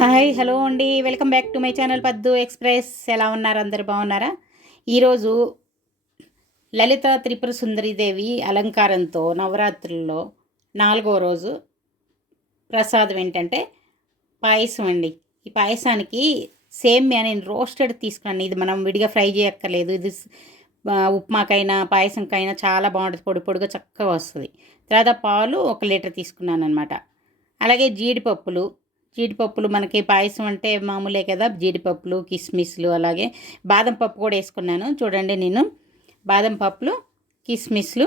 Hi hello అండి. Welcome back to my channel పద్దు express. ఎలా ఉన్నారు? అందరూ బాగున్నారా? ఈరోజు లలిత త్రిపుర సుందరీదేవి అలంకారంతో నవరాత్రుల్లో 4వ రోజు ప్రసాదం ఏంటంటే పాయసం అండి. ఈ పాయసానికి సేమ్యా నేను రోస్టెడ్ తీసుకున్నాను. ఇది మనం విడిగా ఫ్రై చేయక్కర్లేదు. ఇది ఉప్మాకైనా పాయసంకైనా చాలా బాగుంటుంది. పొడి పొడిగా చక్కగా వస్తుంది. తర్వాత పాలు 1 లీటర్ తీసుకున్నానమాట. అలాగే జీడిపప్పులు మనకి పాయసం అంటే మామూలే కదా. జీడిపప్పులు, కిస్మిస్లు, అలాగే బాదం పప్పు కూడా వేసుకున్నాను. చూడండి, నేను బాదం పప్పులు, కిస్మిస్లు,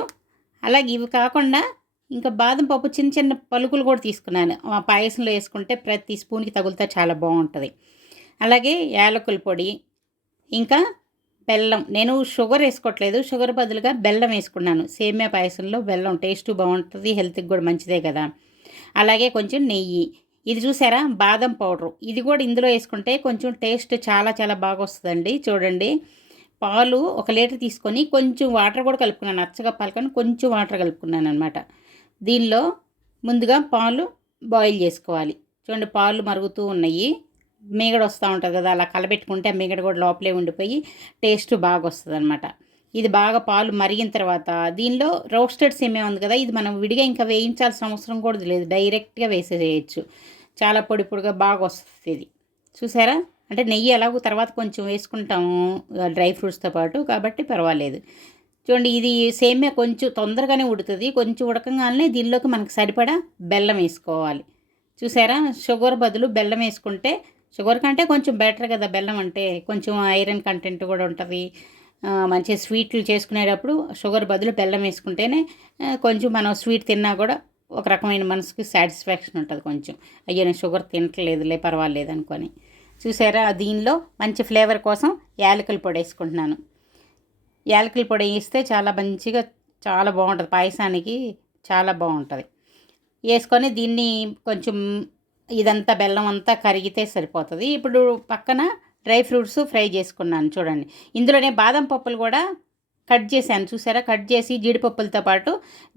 అలాగే ఇవి కాకుండా ఇంకా బాదం పప్పు చిన్న చిన్న పలుకులు కూడా తీసుకున్నాను. ఆ పాయసంలో వేసుకుంటే ప్రతి స్పూన్కి తగులుతా చాలా బాగుంటుంది. అలాగే యాలకుల పొడి, ఇంకా బెల్లం. నేను షుగర్ వేసుకోవట్లేదు, షుగర్ బదులుగా బెల్లం వేసుకున్నాను. సేమియా పాయసంలో బెల్లం టేస్ట్ బాగుంటుంది, హెల్త్కి కూడా మంచిదే కదా. అలాగే కొంచెం నెయ్యి. ఇది చూసారా, బాదం పౌడరు. ఇది కూడా ఇందులో వేసుకుంటే కొంచెం టేస్ట్ చాలా చాలా బాగా వస్తుందండి. చూడండి, పాలు 1 లీటర్ తీసుకొని కొంచెం వాటర్ కూడా కలుపుకున్నాను. అచ్చగా పాలకని కొంచెం వాటర్ కలుపుకున్నాను అనమాట. దీనిలో ముందుగా పాలు బాయిల్ చేసుకోవాలి. చూడండి, పాలు మరుగుతూ ఉన్నాయి. మీగడ వస్తూ ఉంటుంది కదా, అలా కలబెట్టుకుంటే ఆ మీగడ కూడా లోపలే ఉండిపోయి టేస్ట్ బాగా వస్తుంది అనమాట. ఇది బాగా పాలు మరిగిన తర్వాత దీనిలో రోస్టెడ్ సేమియా ఉంది కదా, ఇది మనం విడిగా ఇంకా వేయించాల్సిన అవసరం కూడా లేదు, డైరెక్ట్గా వేసేసేయచ్చు. చాలా పొడి పొడిగా బాగా వస్తుంది ఇది. చూసారా, అంటే నెయ్యి ఎలాగో తర్వాత కొంచెం వేసుకుంటాము డ్రై ఫ్రూట్స్తో పాటు, కాబట్టి పర్వాలేదు. చూడండి, ఇది సేమియా కొంచెం తొందరగానే ఉడుతుంది. కొంచెం ఉడకంగానే దీనిలోకి మనకు సరిపడా బెల్లం వేసుకోవాలి. చూసారా, షుగర్ బదులు బెల్లం వేసుకుంటే, షుగర్ కంటే కొంచెం బెటర్ కదా బెల్లం అంటే. కొంచెం ఐరన్ కంటెంట్ కూడా ఉంటుంది. మంచి స్వీట్లు చేసుకునేటప్పుడు షుగర్ బదులు బెల్లం వేసుకుంటేనే కొంచెం మనం స్వీట్ తిన్నా కూడా ఒక రకమైన మనసుకి సాటిస్ఫాక్షన్ ఉంటుంది. కొంచెం అయ్యో నేను షుగర్ తినట్లేదులే పర్వాలేదు అనుకొని. చూసారా, దీనిలో మంచి ఫ్లేవర్ కోసం యాలకుల పొడి వేసుకుంటున్నాను. యాలకుల పొడి వేస్తే చాలా మంచిగా చాలా బాగుంటుంది, పాయసానికి చాలా బాగుంటుంది. వేసుకొని దీన్ని కొంచెం ఇదంతా బెల్లం అంతా కరిగితే సరిపోతుంది. ఇప్పుడు పక్కన డ్రై ఫ్రూట్స్ ఫ్రై చేసుకున్నాను. చూడండి, ఇందులోనే బాదం పప్పులు కూడా కట్ చేశాను. చూసారా, కట్ చేసి జీడిపప్పులతో పాటు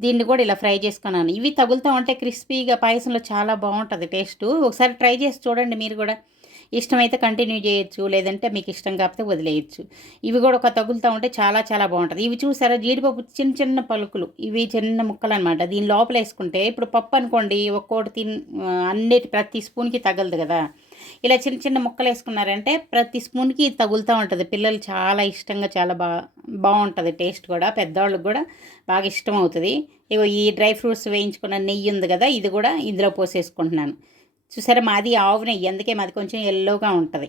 దీన్ని కూడా ఇలా ఫ్రై చేసుకున్నాను. ఇవి తగులుతూ ఉంటే క్రిస్పీగా పాయసంలో చాలా బాగుంటుంది టేస్ట్. ఒకసారి ట్రై చేసి చూడండి మీరు కూడా. ఇష్టమైతే కంటిన్యూ చేయొచ్చు, లేదంటే మీకు ఇష్టం కాకపోతే వదిలేయచ్చు. ఇవి కూడా ఒక తగులుతూ ఉంటే చాలా చాలా బాగుంటుంది. ఇవి చూసారా, జీడిపప్పు చిన్న చిన్న పలుకులు, ఇవి చిన్న ముక్కలు అనమాట. దీని లోపల వేసుకుంటే, ఇప్పుడు పప్పు అనుకోండి ఒక్కోటి అన్నిటి ప్రతి స్పూన్కి తగలదు కదా. ఇలా చిన్న చిన్న ముక్కలు వేసుకున్నారంటే ప్రతి స్పూన్కి తగులుతూ ఉంటుంది. పిల్లలు చాలా ఇష్టంగా చాలా బాగుంటుంది టేస్ట్ కూడా, పెద్దవాళ్ళకి కూడా బాగా ఇష్టం అవుతుంది. ఇగో ఈ డ్రై ఫ్రూట్స్ వేయించుకున్న నెయ్యి ఉంది కదా, ఇది కూడా ఇందులో పోసేసుకుంటున్నాను. చూసారా, మాది ఆవు నెయ్యి, అందుకే మాది కొంచెం ఎల్లోగా ఉంటుంది.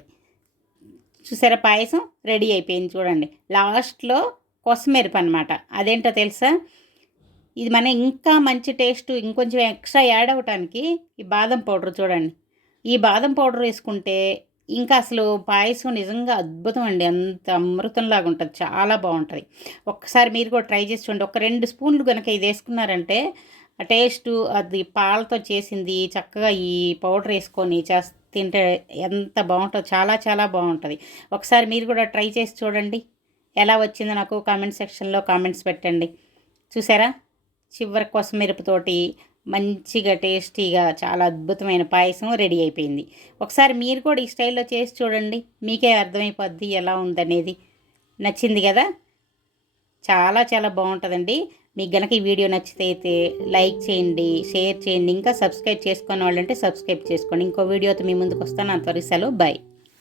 చూసారా, పాయసం రెడీ అయిపోయింది. చూడండి, లాస్ట్లో కొసమెరుపు అనమాట. అదేంటో తెలుసా, ఇది మన ఇంకా మంచి టేస్ట్ ఇంకొంచెం ఎక్స్ట్రా యాడ్ అవ్వటానికి ఈ బాదం పౌడర్. చూడండి, ఈ బాదం పౌడర్ వేసుకుంటే ఇంకా అసలు పాయసం నిజంగా అద్భుతం అండి. అంత అమృతంలాగా ఉంటుంది, చాలా బాగుంటుంది. ఒక్కసారి మీరు కూడా ట్రై చేసి చూడండి. ఒక 2 స్పూన్లు కనుక ఇది వేసుకున్నారంటే ఆ టేస్టు, అది పాలతో చేసింది చక్కగా ఈ పౌడర్ వేసుకొని తింటే ఎంత బాగుంటుందో, చాలా చాలా బాగుంటుంది. ఒకసారి మీరు కూడా ట్రై చేసి చూడండి. ఎలా వచ్చిందో నాకు కామెంట్ సెక్షన్లో కామెంట్స్ పెట్టండి. చూసారా, చివరి కొసమెరుపుతోటి మంచిగా టేస్టీగా చాలా అద్భుతమైన పాయసం రెడీ అయిపోయింది. ఒకసారి మీరు కూడా ఈ స్టైల్లో చేసి చూడండి, మీకే అర్థమైపోద్ది ఎలా ఉందనేది. నచ్చింది కదా, చాలా చాలా బాగుంటుందండి. మీకు గనక ఈ వీడియో నచ్చితే అయితే లైక్ చేయండి, షేర్ చేయండి. ఇంకా సబ్స్క్రైబ్ చేసుకున్న వాళ్ళంటే సబ్స్క్రైబ్ చేసుకోండి. ఇంకో వీడియోతో మీ ముందుకు వస్తాను. అంతవరకు సెలవు, బాయ్.